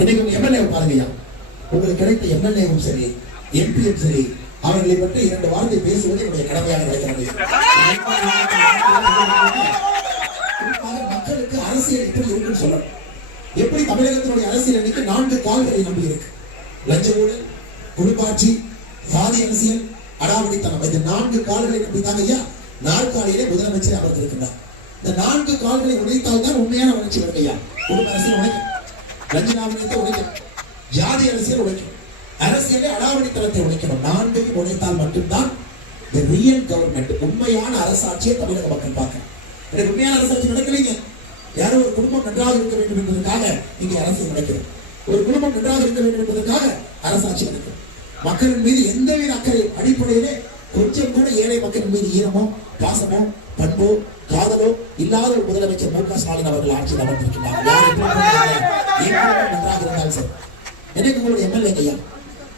இன்னைக்கு உங்க எம்எல்ஏ பாருங்கய்யா, உங்களுக்கு கிடைத்த எம்எல்ஏவும் சரி எம்பியும் சரி, அவர்களை பற்றி 2 வார்த்தை பேசுவது என்னுடைய கடமையாக நினைக்கிறது. மக்களுக்கு அரசியல் எப்படி இருக்குன்னு சொல்லணும். எப்படி தமிழகத்தினுடைய அரசியல் இன்னைக்கு 4 கால்களை நம்பி இருக்கு. லஞ்ச ஊழல், குடும்பாட்சி, சாதி அரசியல், அடாவடித்தனம், இந்த 4 கால்களை நம்பி தாங்க ஐயா நாற்காலியிலே முதலமைச்சர் அமர்ந்திருக்கிறார். இந்த 4 கால்களை உடைத்தால் தான் உண்மையான வளர்ச்சி வரும் ஐயா. குடும்ப அரசியல் உடைக்கும், லஞ்ச உடைக்கும், ஜாதி அரசியல் உடைக்கும், அரசியலை அடாவடித்தனத்தை உடைக்கணும். 4 உடைத்தால் மட்டும்தான் ரியல் கவர்மெண்ட், உண்மையான அரசாட்சியை தமிழக மக்கள் பார்க்க. எனக்கு உண்மையான அரசாட்சி நடக்கலைங்க. யாரோ ஒரு குடும்பம் நன்றாக இருக்க வேண்டும் என்பதற்காக இங்கே அரசியல் நடக்கிறது. ஒரு குடும்பம் நன்றாக இருக்க வேண்டும் என்பதற்காக அரசாட்சி நடக்கிறது. மக்களின் மீது எந்தவித அக்கறை அடிப்படையிலே கொஞ்சம் கூட ஏழை மக்களின் மீது ஈரமோ பாசமோ பண்போ காதலோ இல்லாத ஒரு முதலமைச்சர் மு.க. ஸ்டாலின் அவர்கள் ஆட்சியில் அமர்ந்திருக்கிறார். நன்றாக இருந்தாலும் சரி. எனக்கு உங்களுடைய எம்எல்ஏ ஐயா,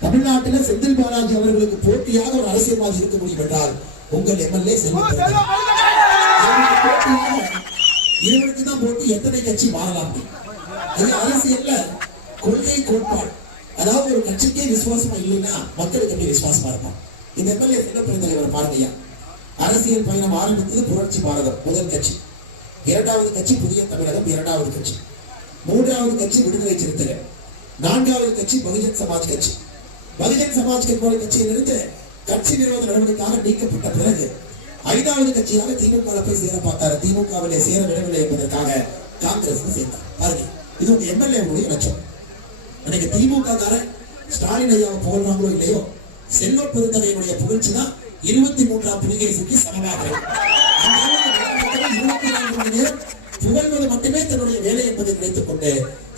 தமிழ்நாட்டில் செந்தில் பாலாஜி அவர்களுக்கு போட்டியாக ஒரு அரசியல்வாதி இருக்க முடியும் என்றால் உங்கள் எம்எல்ஏ செல்வம். இவருக்கு தான் போட்டி, எத்தனை கட்சி மாறலாம். அரசியல்ல கொள்கை கோட்பாடு, அதாவது ஒரு கட்சிக்கே விசுவாசமா இல்லைன்னா மக்களுக்கு எப்படி விசுவாசமா இருக்கும். இந்த எம்எல்ஏ செல்வ பெருந்தலைவர் பாருங்க, அரசியல் பயணம் ஆரம்பித்தது புரட்சி பாரதம் முதல் கட்சி, 2வது கட்சி புதிய தமிழகம் 2வது கட்சி, 3வது கட்சி விடுதலை சிறுத்தைகள், 4வது கட்சி பகுஜன் சமாஜ் கட்சி. பகுஜன் சமாஜ் கட்சியிலிருந்து கட்சி நிறுவன நடவடிக்கையாக நீக்கப்பட்ட பிறகு 5வது கட்சியாக திமுக போய் சேர பார்த்தாரு. திமுகவிலே சேர விடவில்லை என்பதற்காக காங்கிரஸ் சேர்ந்தார். பாருங்க, இது ஒரு எம்எல்ஏ லட்சம். அன்னைக்கு திமுக ஸ்டாலின் ஐயாவை புகழ்றாங்களோ இல்லையோ, செல்வ பெருந்தகையினுடைய புகழ்ச்சி தான் 23ஆம் புலிகேசிக்கு சமமாக. 24 மணி நேரம் புகழ்வது மட்டுமே தன்னுடைய வேலை என்பதை நினைத்துக் கொண்டு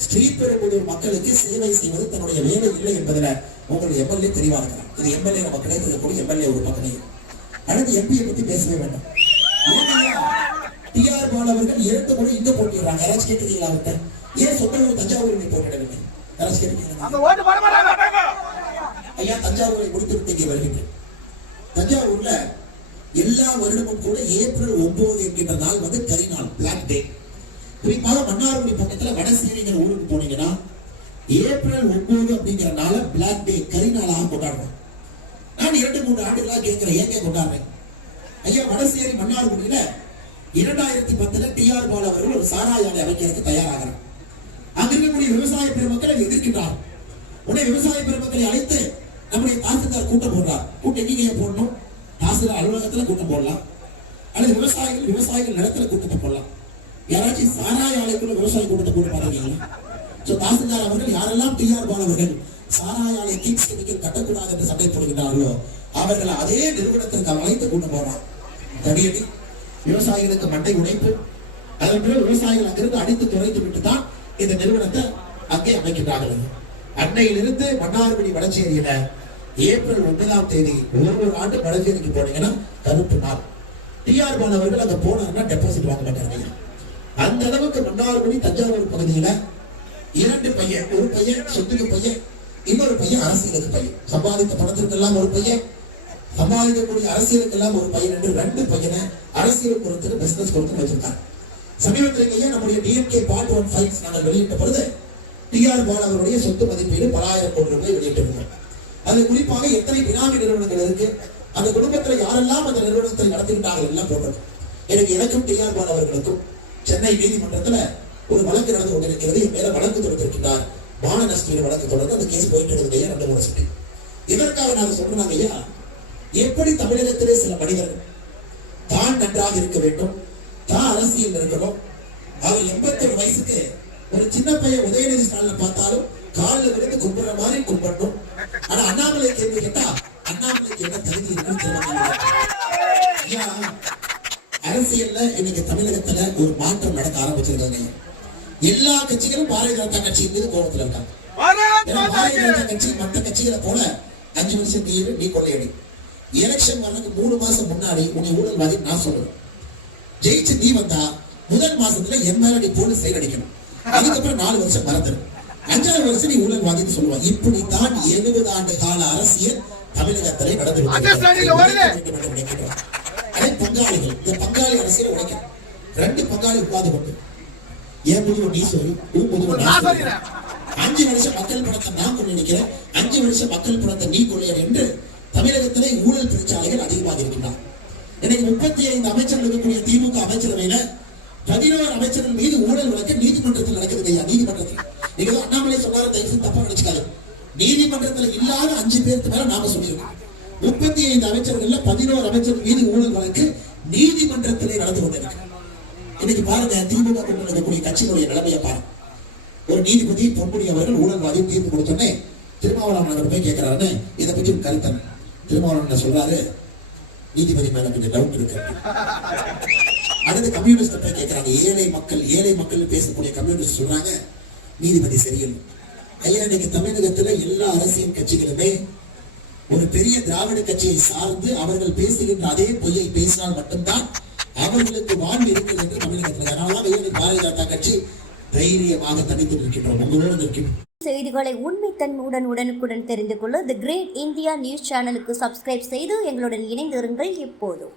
ஸ்ரீபெரும்புதூர் மக்களுக்கு சேவை செய்வது தன்னுடைய வேலை இல்லை என்பதில் உங்களுடைய எம்எல்ஏ தெளிவா இருக்கிறார். இது எம்எல்ஏ நம்ம கிடைத்திருக்கக்கூடிய எம்எல்ஏ ஒரு பக்கம். அடுத்து எம்பியை பத்தி பேசவே வேண்டாம். டி.ஆர். பாலு அவர்கள் 2 முறை இங்க போட்டிடுறாங்க. யாராச்சும் கேட்டுக்கீங்களா அவர்கிட்ட? ஏன் சொந்த ஊர் தஞ்சாவூர் போட்டிடவில்லை? யாராச்சும் கேட்டுக்கீங்களா? ஐயா, தஞ்சாவூரை முடித்து விட்டு இங்கே வருகின்றேன். தஞ்சாவூர்ல எல்லா வருடமும் கூட ஏப்ரல் 9 என்கின்ற நாள் வந்து கரிநாள், பிளாக் டே. குறிப்பாக மன்னார்குடி பக்கத்துல வடசேரிங்கிற ஊருக்கு போனீங்கன்னா ஏப்ரல் 9 அப்படிங்கிற நாள பிளாக் டே, கரிநாளாக கொண்டாடுறோம். நான் 2-3 ஆண்டுகளா கேட்கிறேன், ஏங்க கொண்டாடுறேன்? ஐயா, வடசேரி மன்னார்குடியில 2010 டி.ஆர். பாலு அவர்கள் ஒரு சாராய ஆலை அமைக்கிறதுக்கு தயாராகிறார். அங்க இருக்கக்கூடிய விவசாய பெருமக்களை எதிர்க்கின்றார். உடனே விவசாய பெருமக்களை அழைத்து நம்முடைய தாசில்தார் கூட்டம் போடுறார். கூட்டம் எங்கேயே போடணும்? தாசில்தார் அலுவலகத்துல கூட்டம் போடலாம், அல்லது விவசாயிகள் நிலத்துல கூட்டத்தை போடலாம். யாராச்சும் சாராய ஆலைக்குள்ள விவசாய கூட்டத்தை போட்டு பாருங்களா? தாசில்தார் அவர்கள் யாரெல்லாம் டி.ஆர். பாலு அவர்கள் சாராய ஆலை கிங்ஸ் கெமிக்கல் கட்டக்கூடாது என்று சண்டை போடுகிறார்களோ அவர்களை அதே நிறுவனத்திற்கு அழைத்து கொண்டு போறார். தடியடி, விவசாயிகளுக்கு மண்டை உடைப்பு, அதன் பிறகு விவசாயிகள் அங்கிருந்து அடித்து துரைத்து விட்டு தான் இந்த நிறுவனத்தை அங்கே அமைக்கிறார்கள். அன்னையிலிருந்து மன்னார்குடி வடசேரியில ஏப்ரல் 9ஆம் தேதி ஒரு ஆண்டு வடசேரிக்கு போனீங்கன்னா கருப்பு நாள். டி.ஆர். பாலு அவர்கள் அங்க போனாருன்னா டெபாசிட் வாங்க மாட்டாங்க. அந்த அளவுக்கு மன்னார்குடி தஞ்சாவூர் பகுதியில 2 பையன், ஒரு பையன் சொத்துக்கு பையன், இன்னொரு பையன் அரசியலுக்கு பையன். சம்பாதித்த பணத்திற்கு எல்லாம் ஒரு பையன், சம்பாதிக்கக்கூடிய அரசியலுக்கு எல்லாம் ஒரு பையன் என்று 2 பையனை அரசியல் பொறுத்து பிசினஸ் பொறுத்து வச்சிருக்காங்க. சமீபத்திலேயே நம்முடைய டிஎம்கே பார்ட் 1 ஃபைல்ஸ் நாங்கள் வெளியிட்ட பொழுது டி.ஆர். பாலு அவருடைய சொத்து மதிப்பீடு பல ஆயிரம் கோடி ரூபாய் வெளியிட்டிருக்கிறோம். அது குறிப்பாக எத்தனை பினாமி நிறுவனங்கள் இருக்கு, அந்த குடும்பத்தில் யாரெல்லாம் அந்த நிறுவனத்தை நடத்துகின்றார்கள் எல்லாம் போடுறது. எனக்கும் டி.ஆர். பாலு அவர்களுக்கும் சென்னை நீதிமன்றத்துல ஒரு வழக்கு நடந்து கொண்டிருக்கிறது. என் மேல வழக்கு தொடுத்திருக்கிறார். மான நஷ்டீடு வழக்கு தொடர்ந்து அந்த கேஸ் போயிட்டு இருக்குது 2-3 சுட்டி. இதற்காக நாங்கள் சொல்றாங்க ஐயா, எப்படி தமிழகத்திலே சில மனிதர்கள் தான் நன்றாக இருக்க வேண்டும், தான் அரசியல் இருக்கணும். அவர் 81 வயசுக்கு ஒரு சின்ன பையன் உதயநிதி ஸ்டாலினை பார்த்தாலும் காலில் விழுந்து கும்பிடுற மாதிரி கும்பிடணும். ஆனா அண்ணாமலை கேள்வி கேட்டா அண்ணாமலைக்கு என்ன தகுதி இருக்குன்னு ஐயா, அரசியல்ல இன்னைக்கு தமிழகத்துல ஒரு மாற்றம் நடக்க ஆரம்பிச்சிருக்காங்க. எல்லா கட்சிகளும் பாரதிய ஜனதா கட்சியின் மீது கோபத்தில் இருக்காங்க. பாரதிய ஜனதா கட்சி மற்ற கட்சிகளை போல 5 வருஷம் நீ கொள்ளையடி, எலெக்ஷன் வரதுக்கு 3 மாசம் முன்னாடி உன்னை ஊழல்வாதி நான் சொல்றேன். ஜெயிச்சு நீ வந்தா முதல் மாசத்துல எம்எல்ஏ போலீஸ் சைன் அடிக்கணும். அதுக்கப்புறம் 4 வருஷம் மறந்துடும். 5ஆவது வருஷம் நீ ஊழல்வாதின்னு சொல்லுவான். இப்படித்தான் 70 ஆண்டு கால அரசியல் தமிழகத்திலே நடந்திருக்கு. பங்காளிகள், இந்த பங்காளி அரசியல் உடைக்கணும். 2 பங்காளி உட்கார்ந்து கொண்டு என் முடிவு நீ சொல்லு, உன் முடிவு நான் சொல்றேன். 5 வருஷம் மக்கள் பணத்தை நான் கொள்ளையடிக்கிறேன், 5 வருஷம் மக்கள் பணத்தை நீ கொள்ளையர் என்று தமிழகத்திலே ஊழல் பெருச்சாலைகள் அதிகமாக இருக்கின்றன. இன்னைக்கு 35 அமைச்சர்கள் இருக்கக்கூடிய திமுக அமைச்சரவையில 11 அமைச்சர்கள் மீது ஊழல் வழக்கு நீதிமன்றத்தில் நடக்குது ஐயா. நீதிமன்றத்தில் நீங்க அண்ணாமலை சொன்னாரு, தயவு தப்பா நினைச்சுக்காது. நீதிமன்றத்தில் இல்லாத 5 பேருக்கு மேல நாம சொல்லியிருக்கோம். 35 அமைச்சர்கள்ல 11 அமைச்சர்கள் மீது ஊழல் வழக்கு நீதிமன்றத்திலே நடந்து கொண்டிருக்கு. இன்னைக்கு பாருங்க, திமுக கொண்டு இருக்கக்கூடிய கட்சியினுடைய நிலைமையை பாருங்க. ஒரு நீதிபதி பொன்முடி அவர்கள் ஊழல்வாதி தீர்ப்பு கொடுத்தோன்னே திருமாவளவன் போய் கேட்கிறாருன்னு இதை பற்றி கருத்தன். திருமாவளவன் சொல்றாரு, நீதிபதி மேல கொஞ்சம் டவுட் இருக்கு. அடுத்து கம்யூனிஸ்ட் போய் கேட்கிறாங்க, ஏழை மக்கள் பேசக்கூடிய கம்யூனிஸ்ட் சொல்றாங்க நீதிபதி சரியில்லை. ஐயா, இன்னைக்கு தமிழகத்துல எல்லா அரசியல் கட்சிகளுமே ஒரு பெரிய திராவிட கட்சியை சார்ந்து அவர்கள் பேசுகின்ற அதே பொய்யை பேசினால் மட்டும்தான் அவர்களுக்கு வாழ்வு இருக்கிறது என்று தமிழகத்தில். அதனாலதான் பாரதிய ஜனதா கட்சி தைரியமாக தனித்து நிற்கின்றோம், உங்களோடு நிற்கின்றோம். செய்திகளை உண்மைத்தன்மையுடன் உடனுக்குடன் தெரிந்து கொள்ள தி கிரேட் இந்தியா நியூஸ் சேனலுக்கு சப்ஸ்கிரைப் செய்து எங்களுடன் இணைந்திருங்கள். எப்போதும்